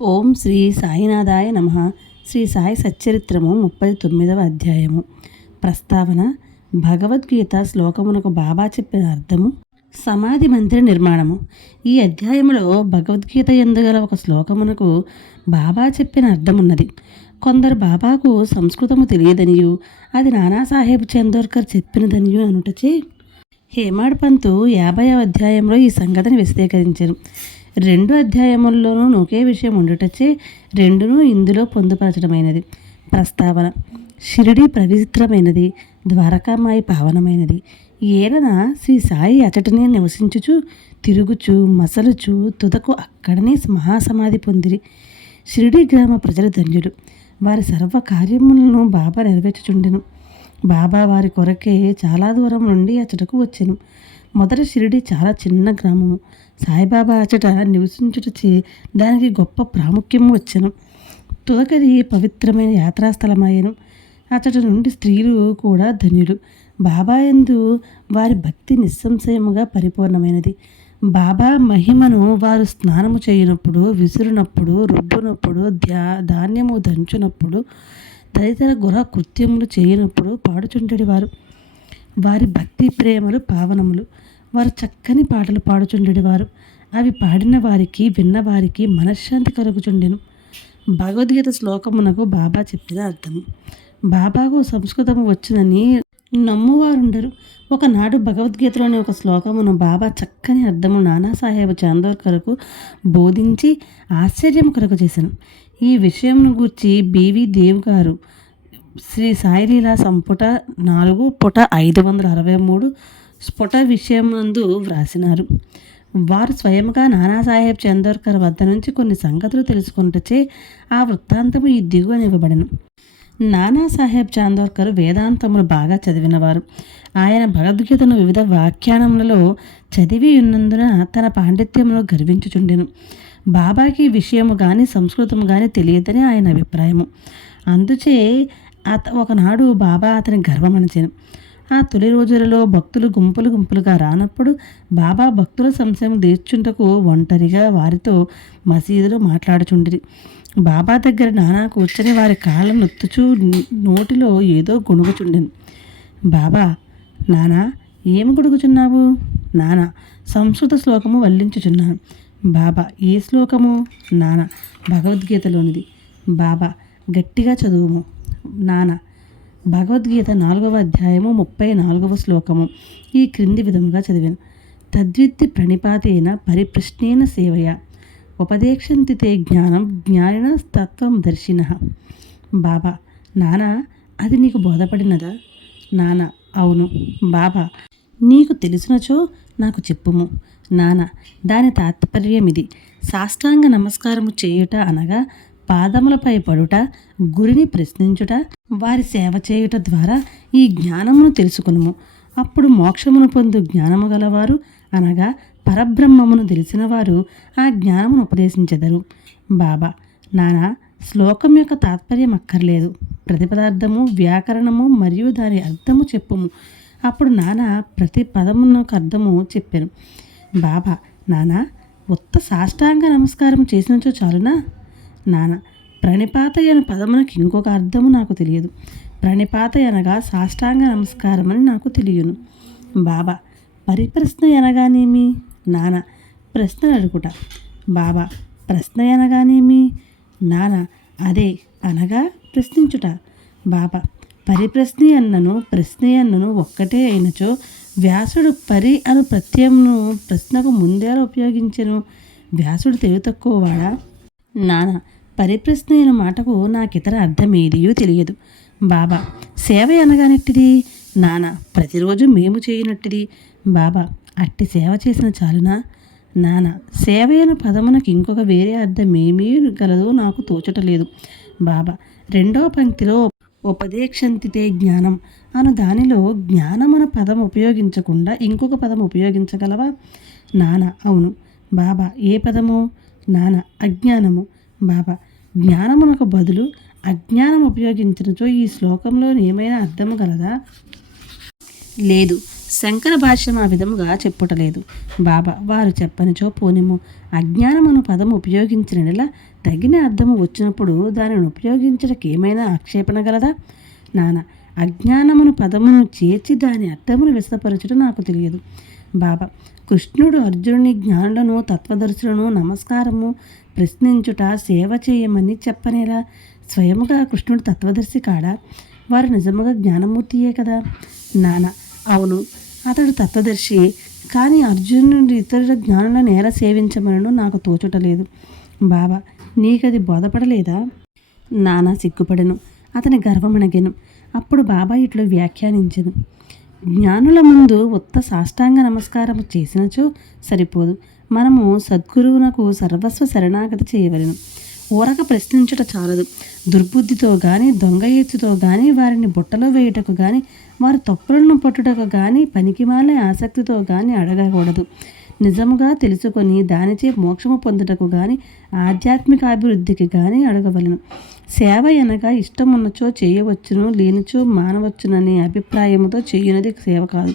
ఓం శ్రీ సాయినాథాయ నమః. శ్రీ సాయి సచ్చరిత్రము 39వ అధ్యాయము. ప్రస్తావన. భగవద్గీత శ్లోకమునకు బాబా చెప్పిన అర్థము. సమాధి మందిర నిర్మాణము. ఈ అధ్యాయములో భగవద్గీత యందు గల ఒక శ్లోకమునకు బాబా చెప్పిన అర్థమున్నది. కొందరు బాబాకు సంస్కృతము తెలియదనియు అది నానాసాహెబ్ చందోర్కర్ చెప్పినదనియు అనుటచే హేమాడ్ పంతు 50వ అధ్యాయంలో ఈ సంగతిని విశదీకరించారు. 2 అధ్యాయముల్లోనూ ఒకే విషయం ఉండుటచే రెండును ఇందులో పొందుపరచడమైనది. ప్రస్తావన. షిరిడి పవిత్రమైనది, ద్వారకామాయి పావనమైనది. ఏలన శ్రీ సాయి అచటనే నివసించుచు తిరుగుచు మసలుచు తుదకు అక్కడనే మహాసమాధి పొందిరి. షిరిడి గ్రామ ప్రజలు ధన్యుడు. వారి సర్వ కార్యములను బాబా నెరవేర్చుచుండెను. బాబా వారి కొరకే చాలా దూరం నుండి అచటకు వచ్చెను. మొదట షిరిడి చాలా చిన్న గ్రామము. సాయిబాబా అచట నివసించుటచే దానికి గొప్ప ప్రాముఖ్యము వచ్చెను. తుదకది పవిత్రమైన యాత్రాస్థలమాయెను. అచట నుండి స్త్రీలు కూడా ధన్యులు. బాబా యందు వారి భక్తి నిస్సంశయముగా పరిపూర్ణమైనది. బాబా మహిమను వారు స్నానము చేయునప్పుడు, విసురునప్పుడు, రుబ్బునప్పుడు, ధాన్యము దంచునప్పుడు, తదితర గృహ కృత్యములు చేయనప్పుడు పాడుచుండెడివారు. వారి భక్తి ప్రేమలు పావనములు. వారు చక్కని పాటలు పాడుచుండెడివారు. అవి పాడిన వారికి విన్నవారికి మనశ్శాంతి కలుగుచుండెను. భగవద్గీత శ్లోకమునకు బాబా చెప్పిన అర్థము. బాబాకు సంస్కృతము వచ్చునని నమ్మువారుండరు. ఒకనాడు భగవద్గీతలోని ఒక శ్లోకమును బాబా చక్కని అర్థము నానాసాహెబ్ చాందోర్కర్కు బోధించి ఆశ్చర్యం కలుగు చేశాను. ఈ విషయంను గూర్చి బివి దేవ్ గారు శ్రీ సాయిలీలా సంపుట 4 పుట 563 స్ఫుట విషయమందు వ్రాసినారు. వారు స్వయంగా నానాసాహెబ్ చందోర్కర్ వద్ద నుంచి కొన్ని సంగతులు తెలుసుకుంటచే ఆ వృత్తాంతము ఈ దిగువనివ్వబడెను. నానాసాహెబ్ చాందోర్కర్ వేదాంతములు బాగా చదివినవారు. ఆయన భగవద్గీతను వివిధ వ్యాఖ్యానములలో చదివి ఉన్నందున తన పాండిత్యమును గర్వించుచుండెను. బాబాకి విషయము కానీ సంస్కృతము కానీ తెలియదని ఆయన అభిప్రాయము. అందుచే ఒకనాడు బాబా అతని గర్వమణచెను. ఆ తొలి రోజులలో భక్తులు గుంపులు గుంపులుగా రానప్పుడు బాబా భక్తుల సంశయం తీర్చుంటకు ఒంటరిగా వారితో మసీదులో మాట్లాడుచుండిరి. బాబా దగ్గర నానా కూర్చొని వారి కాళ్ళను నొత్తుచూ నోటిలో ఏదో గొణుగుచుండెను. బాబా, నానా, ఏమి గొడుగుచున్నావు? నానా, సంస్కృత శ్లోకము వల్లించుచున్నాను. బాబా, ఏ శ్లోకము? నానా, భగవద్గీతలోనిది. బాబా, గట్టిగా చదువుము. నానా, భగవద్గీత 4వ అధ్యాయము 34వ శ్లోకము ఈ క్రింది విధముగా చదివాను. తద్విద్ది ప్రణిపాతేన పరిప్రశ్నేన సేవయ ఉపదేక్షంతి తే జ్ఞానం జ్ఞానిన తత్వం దర్శినః. బాబా, నానా, అది నీకు బోధపడినదా? నానా, అవును. బాబా, నీకు తెలిసినచో నాకు చెప్పుము. నానా, దాని తాత్పర్యమిది. సాష్టాంగ నమస్కారము చేయుట అనగా పాదములపై పడుట, గురిని ప్రశ్నించుట, వారి సేవ చేయుట ద్వారా ఈ జ్ఞానమును తెలుసుకునుము. అప్పుడు మోక్షమును పొందు జ్ఞానము గలవారు అనగా పరబ్రహ్మమును తెలిసినవారు ఆ జ్ఞానమును ఉపదేశించెదరు. బాబా, నానా, శ్లోకం యొక్క తాత్పర్యం అక్కర్లేదు. ప్రతిపదార్థము, వ్యాకరణము మరియు దాని అర్థము చెప్పుము. అప్పుడు నానా ప్రతి పదమునకు అర్థము చెప్పాను. బాబా, నానా, ఉత్త సాష్టాంగ నమస్కారం చేసినచో చాలునా? నానా, ప్రణిపాత అనే పదమునకు ఇంకొక అర్థము నాకు తెలియదు. ప్రణిపాత అనగా సాష్టాంగ నమస్కారం అని నాకు తెలియను. బాబా, పరిప్రశ్న అనగానేమి? నానా, ప్రశ్న అడుగుట. బాబా, ప్రశ్న అనగానేమి? నానా, అదే అనగా ప్రశ్నించుట. బాబా, పరిప్రశ్న అన్నను ప్రశ్న అన్నను ఒక్కటే అయినచో వ్యాసుడు పరి అను ప్రత్యయమును ప్రశ్నకు ముందేలా ఉపయోగించెను? వ్యాసుడు తెలివి తక్కువవాడా? నానా, పరిప్రశ్న అయిన మాటకు నాకితర అర్థమేదియూ తెలియదు. బాబా, సేవ అనగానెట్టిది? నానా, ప్రతిరోజు మేము చేయనట్టిది. బాబా, అట్టి సేవ చేసిన చాలునా? నానా, సేవ అయిన పదమునకు ఇంకొక వేరే అర్థమేమీ గలదో నాకు తోచటలేదు. బాబా, 2వ పంక్తిలో ఉపదేక్షంతితే జ్ఞానం అను దానిలో జ్ఞానం అన్న పదం ఉపయోగించకుండా ఇంకొక పదం ఉపయోగించగలవా? నానా, అవును. బాబా, ఏ పదము? నానా, అజ్ఞానము. బాబా, జ్ఞానమునకు బదులు అజ్ఞానం ఉపయోగించినచో ఈ శ్లోకంలో ఏమైనా అర్థము గలదా? లేదు. శంకర భాష్యం ఆ విధముగా చెప్పుటలేదు. బాబా, వారు చెప్పనిచో పోనిము. అజ్ఞానమను పదము ఉపయోగించినలా తగిన అర్థము వచ్చినప్పుడు దానిని ఉపయోగించడానికి ఏమైనా ఆక్షేపణ గలదా? నాన్న, అజ్ఞానమును పదమును చేర్చి దాని అర్థమును విశదపరచడం నాకు తెలియదు. బాబా, కృష్ణుడు అర్జునుని జ్ఞానులను తత్వదర్శులను నమస్కారము ప్రశ్నించుట సేవ చేయమని చెప్పనేలా? స్వయముగా కృష్ణుడు తత్వదర్శి కాడా? వారు నిజముగా జ్ఞానమూర్తియే కదా? నాన్న, అవును, అతడు తత్వదర్శి. కానీ అర్జునుడి ఇతరుల జ్ఞానులను ఎలా సేవించమనను నాకు తోచుటలేదు. బాబా, నీకది బోధపడలేదా? నాన్న సిగ్గుపడెను. అతని గర్వమణగెను. అప్పుడు బాబా ఇట్లు వ్యాఖ్యానించెను. జ్ఞానుల ముందు ఉత్త సాష్టాంగ నమస్కారము చేసినచో సరిపోదు. మనము సద్గురువునకు సర్వస్వ శరణాగతి చేయవలెను. ఊరక ప్రశ్నించుట చాలదు. దుర్బుద్ధితో కానీ దొంగ ఎత్తుతో కానీ వారిని బుట్టలో వేయుటకు కానీ వారి తప్పులను పట్టుటకు కానీ పనికిమాలే ఆసక్తితో కానీ అడగకూడదు. నిజముగా తెలుసుకొని దానిచే మోక్షము పొందుటకు కానీ ఆధ్యాత్మిక అభివృద్ధికి కానీ అడగవలను. సేవ అనగా ఇష్టమున్నచో చేయవచ్చును, లేనిచో మానవచ్చుననే అభిప్రాయముతో చేయునది సేవ కాదు.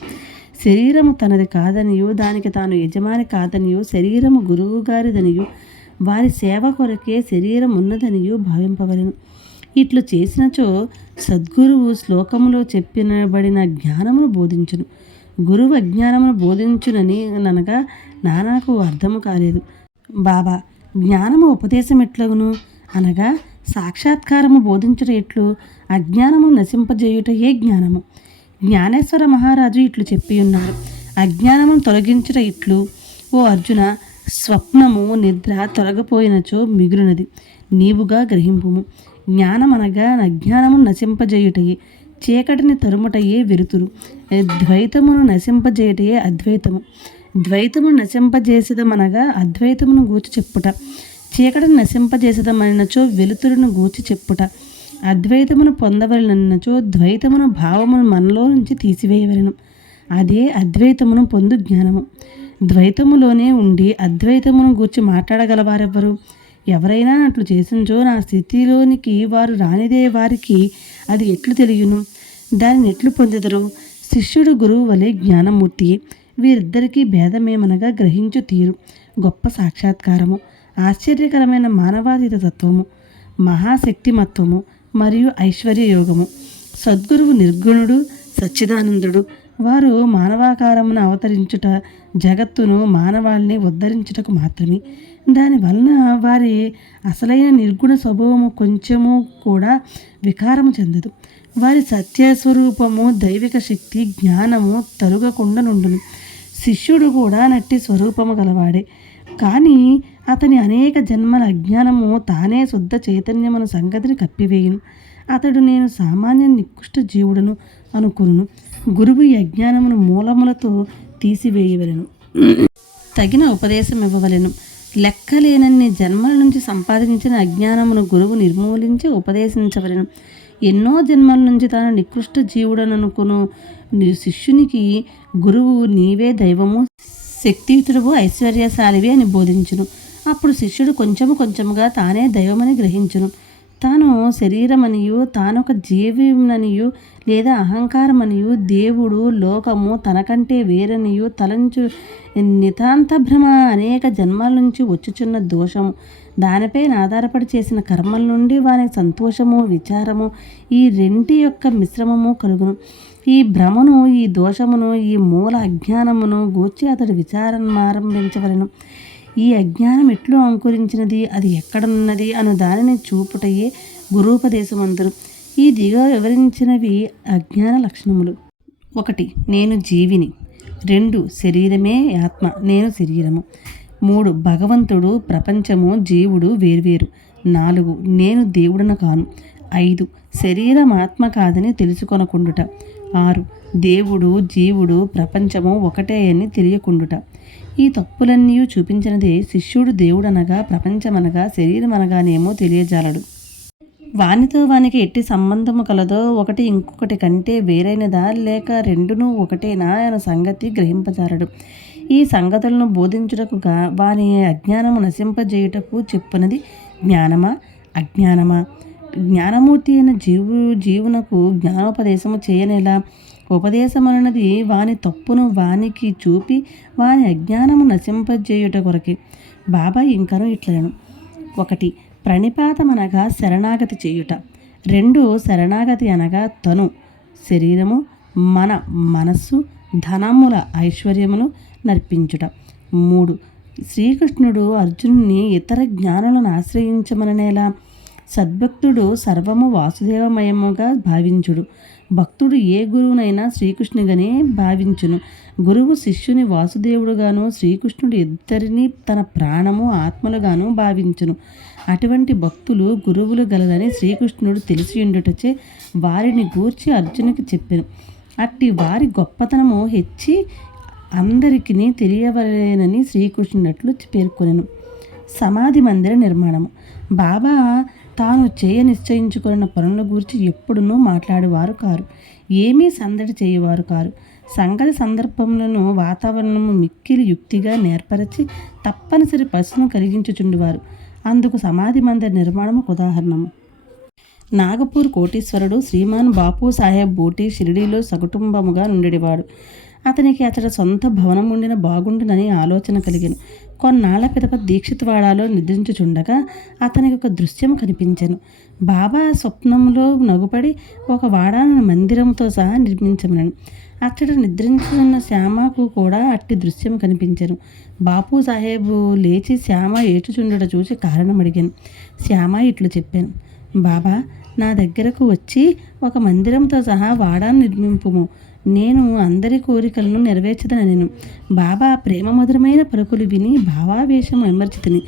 శరీరము తనది కాదనియు దానికి తాను యజమాని కాదనియు శరీరము గురువు గారిదనియు వారి సేవ కొరకే శరీరం ఉన్నదనియు భావింపవలెను. ఇట్లు చేసినచో సద్గురువు శ్లోకములో చెప్పినబడిన జ్ఞానమును బోధించును. గురువు అజ్ఞానమును బోధించునని అనగా నానాకు అర్థము కాలేదు. బాబా, జ్ఞానము ఉపదేశం ఎట్లగును అనగా సాక్షాత్కారము బోధించుట ఎట్లు? అజ్ఞానము నశింపజేయుటయే జ్ఞానము. జ్ఞానేశ్వర మహారాజు ఇట్లు చెప్పియున్నారు. అజ్ఞానమును తొలగించుట ఇట్లు. ఓ అర్జున, స్వప్నము నిద్ర తొలగిపోయినచో మిగులునది నీవుగా గ్రహింపుము. జ్ఞానమనగా అజ్ఞానమును నశింపజేయుటయే, చీకటిని తరుముటయే వెలుతురు. ద్వైతమును నశింపజేయుటయే అద్వైతము. ద్వైతమును నశింపజేసేదమనగా అద్వైతమును గూర్చి చెప్పుట. చీకటిని నశింపజేసేదమనినచో వెలుతురును గూర్చి చెప్పుట. అద్వైతమును పొందవలనన్నచో ద్వైతమును భావమును మనలో నుంచి తీసివేయవలెను. అదే అద్వైతమును పొందు జ్ఞానము. ద్వైతములోనే ఉండి అద్వైతమును గూర్చి మాట్లాడగలవారెవ్వరు? ఎవరైనా అట్లు చేసినచో నా స్థితిలోనికి వారు రానిదే వారికి అది ఎట్లు తెలియను? దానిని ఎట్లు పొందెదరు? శిష్యుడు గురువు వలె జ్ఞానమూర్తియే. వీరిద్దరికీ భేదమేమనగా గ్రహించు తీరు, గొప్ప సాక్షాత్కారము, ఆశ్చర్యకరమైన మానవాతీత తత్వము, మహాశక్తిమత్వము మరియు ఐశ్వర్య యోగము. సద్గురువు నిర్గుణుడు, సచ్చిదానందుడు. వారు మానవాకారమును అవతరించుట జగత్తును మానవాళిని ఉద్ధరించుటకు మాత్రమే. దానివలన వారి అసలైన నిర్గుణ స్వభావము కొంచెము కూడా వికారము చెందదు. వారి సత్యస్వరూపము దైవిక శక్తి జ్ఞానము తరుగకుండా నుండును. శిష్యుడు కూడా నట్టి స్వరూపము గలవాడే. కానీ అతని అనేక జన్మల అజ్ఞానము తానే శుద్ధ చైతన్యమును సంగతిని కప్పివేయును. అతడు నేను సామాన్య నికృష్ట జీవుడను అనుకును. గురువు ఈ అజ్ఞానమును మూలములతో తీసివేయవలెను. తగిన ఉపదేశం ఇవ్వవలెను. లెక్కలేనన్ని జన్మల నుంచి సంపాదించిన అజ్ఞానమును గురువు నిర్మూలించి ఉపదేశించవలెను. ఎన్నో జన్మల నుంచి తాను నికృష్ట జీవుడననుకును శిష్యునికి గురువు నీవే దైవము, శక్తియుతుడవు, ఐశ్వర్యశాలివి అని బోధించును. అప్పుడు శిష్యుడు కొంచెము కొంచెముగా తానే దైవమని గ్రహించును. తాను శరీరమనియు తానొక జీవమనియు లేదా అహంకారమనియు దేవుడు లోకము తనకంటే వేరనియు తలంచు నితాంత భ్రమ అనేక జన్మల నుంచి వచ్చుచున్న దోషము. దానిపై ఆధారపడి చేసిన కర్మల నుండి వారికి సంతోషము విచారము ఈ రెంటి యొక్క మిశ్రమము కలుగును. ఈ భ్రమను, ఈ దోషమును, ఈ మూల అజ్ఞానమును గూర్చి అతడు విచారమారంభించవలెను. ఈ అజ్ఞానం ఎట్లు అంకురించినది, అది ఎక్కడున్నది అను దానిని చూపుటయే గురూపదేశమందరు. ఈ దిగా వివరించినవి అజ్ఞాన లక్షణములు. 1. నేను జీవిని. 2. శరీరమే ఆత్మ, నేను శరీరము. 3. భగవంతుడు, ప్రపంచము, జీవుడు వేర్వేరు. 4. నేను దేవుడను కాను. 5. శరీరం ఆత్మ కాదని తెలుసుకొనకుండుట. 6. దేవుడు, జీవుడు, ప్రపంచము ఒకటే అని తెలియకుండుట. ఈ తప్పులన్నీ చూపించినదే శిష్యుడు దేవుడనగా ప్రపంచమనగా శరీరమనగానేమో తెలియజాలడు. వానితో వానికి ఎట్టి సంబంధము కలదో, ఒకటి ఇంకొకటి కంటే వేరైనదా లేక రెండును ఒకటేనా అన్న సంగతి గ్రహింపజాలడు. ఈ సంగతులను బోధించుటకుగా వాని అజ్ఞానము నశింపజేయుటకు చెప్పునది జ్ఞానమా అజ్ఞానమా? జ్ఞానమూర్తి అయిన జీవునకు జ్ఞానోపదేశము చేయనేలా? ఉపదేశమన్నది వాని తప్పును వానికి చూపి వాని అజ్ఞానము నశింపజేయుట కొరకే. బాబా ఇంకను ఇట్లను. 1. ప్రణిపాతమనగా శరణాగతి చేయుట. 2 శరణాగతి అనగా తను, శరీరము, మన మనస్సు, ధనముల ఐశ్వర్యములు నర్పించుట. 3 శ్రీకృష్ణుడు అర్జునుని ఇతర జ్ఞానులను ఆశ్రయించమననేలా. సద్భక్తుడు సర్వము వాసుదేవమయముగా భావించుడు. భక్తుడు ఏ గురువునైనా శ్రీకృష్ణుగానే భావించును. గురువు శిష్యుని వాసుదేవుడుగాను, శ్రీకృష్ణుడు ఇద్దరిని తన ప్రాణము ఆత్మలుగాను భావించును. అటువంటి భక్తులు గురువులు గలరని శ్రీకృష్ణుడు తెలిసియుండుటచే వారిని గూర్చి అర్జునునికి చెప్పెను. అట్టి వారి గొప్పతనము హెచ్చి అందరికీ తెలియవలేనని శ్రీకృష్ణునట్లు పేర్కొనెను. సమాధి మందిర నిర్మాణము. బాబా తాను నిశ్చయించుకున్న పనుల గురించి ఎప్పుడునూ మాట్లాడేవారు కారు. ఏమీ సందడి చేయవారు కారు. సంగతి సందర్భములను వాతావరణము మిక్కిలి యుక్తిగా నేర్పరచి తప్పనిసరి పశువును కలిగించుచుండేవారు. అందుకు సమాధి మందిర నిర్మాణం ఒక ఉదాహరణము. నాగపూర్ కోటీశ్వరుడు శ్రీమాన్ బాపు సాహెబ్ బూటీ షిరిడీలో సకుటుంబముగా ఉండేవాడు. అతనికి అతడి సొంత భవనం ఉండిన బాగుండునని ఆలోచన కలిగాను. కొన్నాళ్ల పిదప దీక్షితవాడాలో నిద్రించుచుండగా అతనికి ఒక దృశ్యం కనిపించెను. బాబా స్వప్నంలో నగుపడి ఒక వాడాను మందిరంతో సహా నిర్మించమనను. అచ్చట నిద్రించున్న శ్యామకు కూడా అట్టి దృశ్యం కనిపించెను. బాపు సాహెబు లేచి శ్యామ ఏడ్చుచుండుట చూసి కారణం అడిగాను. శ్యామ ఇట్లు చెప్పాను, బాబా నా దగ్గరకు వచ్చి ఒక మందిరంతో సహా వాడాను నిర్మింపుము. నేను అందరి కోరికలను నెరవేర్చదనెను. బాబా ప్రేమ మధురమైన పలుకులు విని భావావేశం విమర్చితిని.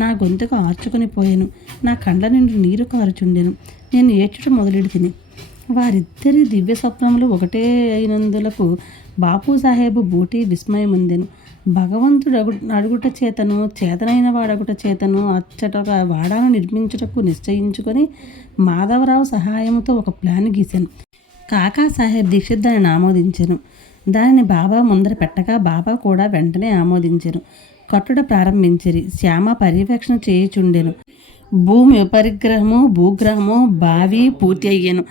నా గొంతుకు ఆర్చుకొని పోయాను. నా కండ్ల నుండి నీరు కారుచుండెను. నేను ఏడ్చుట మొదలెడితిని. వారిద్దరి దివ్య స్వప్నములు ఒకటే అయినందులకు బాపు సాహెబు బూటీ విస్మయముందెను. భగవంతుడు అడుగుట చేతను, చేతనైన వాడగుట చేతను అచ్చట వాడాను నిర్మించుటకు నిశ్చయించుకొని మాధవరావు సహాయంతో ఒక ప్లాన్ గీశాను. కాకా సాహెబ్ దీక్షిత్ దానిని ఆమోదించెను. దానిని బాబా ముందర పెట్టగా బాబా కూడా వెంటనే ఆమోదించెను. కట్టుట ప్రారంభించిరి. శ్యామ పర్యవేక్షణ చేయుచుండెను. భూమి ఉపరిగ్రహము, భూగ్రహము, బావి పూర్తి అయ్యాను.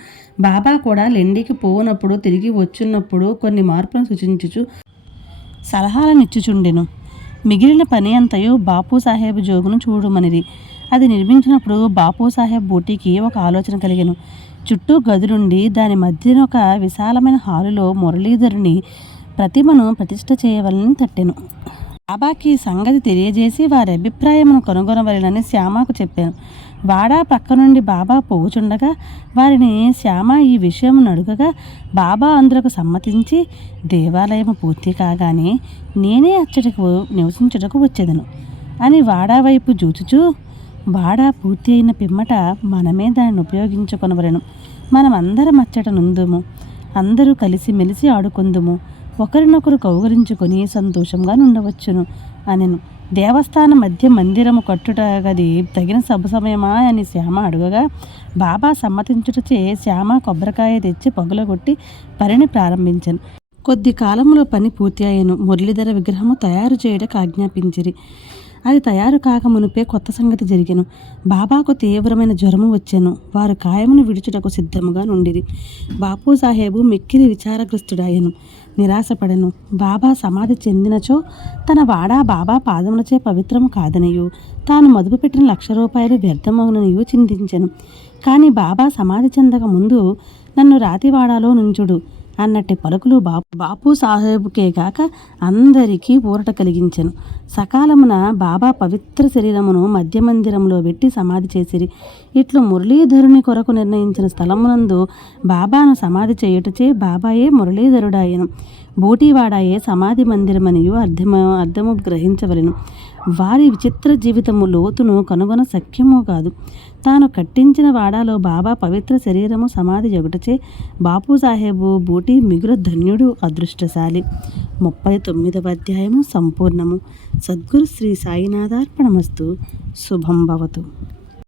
బాబా కూడా లెండికి పోనప్పుడు తిరిగి వచ్చున్నప్పుడు కొన్ని మార్పులను సూచించుచు సలహాలనిచ్చుచుండెను. మిగిలిన పని అంతయు బాపు సాహెబ్ జోగును చూడమనిది. అది నిర్మించినప్పుడు బాపు సాహెబ్ బూటీకి ఒక ఆలోచన కలిగెను. చుట్టూ గదులుండి దాని మధ్యన ఒక విశాలమైన హాలులో మురళీధరుని ప్రతిమను ప్రతిష్ఠ చేయవలని తట్టెను. బాబాకి సంగతి తెలియజేసి వారి అభిప్రాయమును కనుగొనవలెనని శ్యామకు చెప్పాను. వాడా పక్క నుండి బాబా పోవుచుండగా వారిని శ్యామ ఈ విషయం అడుగగా బాబా అందులకు సమ్మతించి దేవాలయము పూర్తి కాగానే నేనే అచ్చటకు నివసించుటకు వచ్చేదను అని వాడా వైపు చూచుచూ, వాడా పూర్తి అయిన పిమ్మట మనమే దానిని ఉపయోగించుకొనవలెను. మనం అందరం అచ్చట నుందుము, అందరూ కలిసిమెలిసి ఆడుకొందుము, ఒకరినొకరు కౌగలించుకొని సంతోషంగా నుండవచ్చును అనెను. దేవస్థాన మధ్య మందిరము కట్టుట గది తగిన సమయమా అని శ్యామ అడుగగా బాబా సమ్మతించుటచే శ్యామ కొబ్బరికాయ తెచ్చి పొగలగొట్టి పనిని ప్రారంభించాను. కొద్ది కాలంలో పని పూర్తి అయ్యను. మురళీధర విగ్రహము తయారు చేయడానికి ఆజ్ఞాపించిరి. అది తయారు కాక మునిపే కొత్త సంగతి జరిగెను. బాబాకు తీవ్రమైన జ్వరము వచ్చెను. వారు కాయమును విడుచుటకు సిద్ధముగా నుండిరి. బాపు సాహేబు మిక్కిలి విచారగ్రస్తుడాయను, నిరాశపడెను. బాబా సమాధి చెందినచో తన వాడా బాబా పాదములచే పవిత్రము కాదనియు, తాను మదుపు పెట్టిన ₹1,00,000 వ్యర్థమవుననియు చింతించెను. కానీ బాబా సమాధి చెందక ముందు నన్ను రాతివాడాలో నుంచుడు అన్నట్టు పలుకులు బాపు సాహెబుకే గాక అందరికీ ఊరట కలిగించెను. సకాలమున బాబా పవిత్ర శరీరమును మధ్య మందిరంలో పెట్టి సమాధి చేసిరి. ఇట్లు మురళీధరుని కొరకు నిర్ణయించిన స్థలమునందు బాబాను సమాధి చేయుటచే బాబాయే మురళీధరుడాయను. బూటీవాడాయే సమాధి మందిరమనియు అర్థము గ్రహించవలెను. వారి విచిత్ర జీవితము లోతును కనుగొన సఖ్యము కాదు. తాను కట్టించిన వాడాలో బాబా పవిత్ర శరీరము సమాధి జగుటచే బాపు సాహెబు బూటీ మిగులు ధన్యుడు, అదృష్టశాలి. 39వ అధ్యాయము సంపూర్ణము. సద్గురు శ్రీ సాయినాథార్పణమస్తు. శుభం భవతు.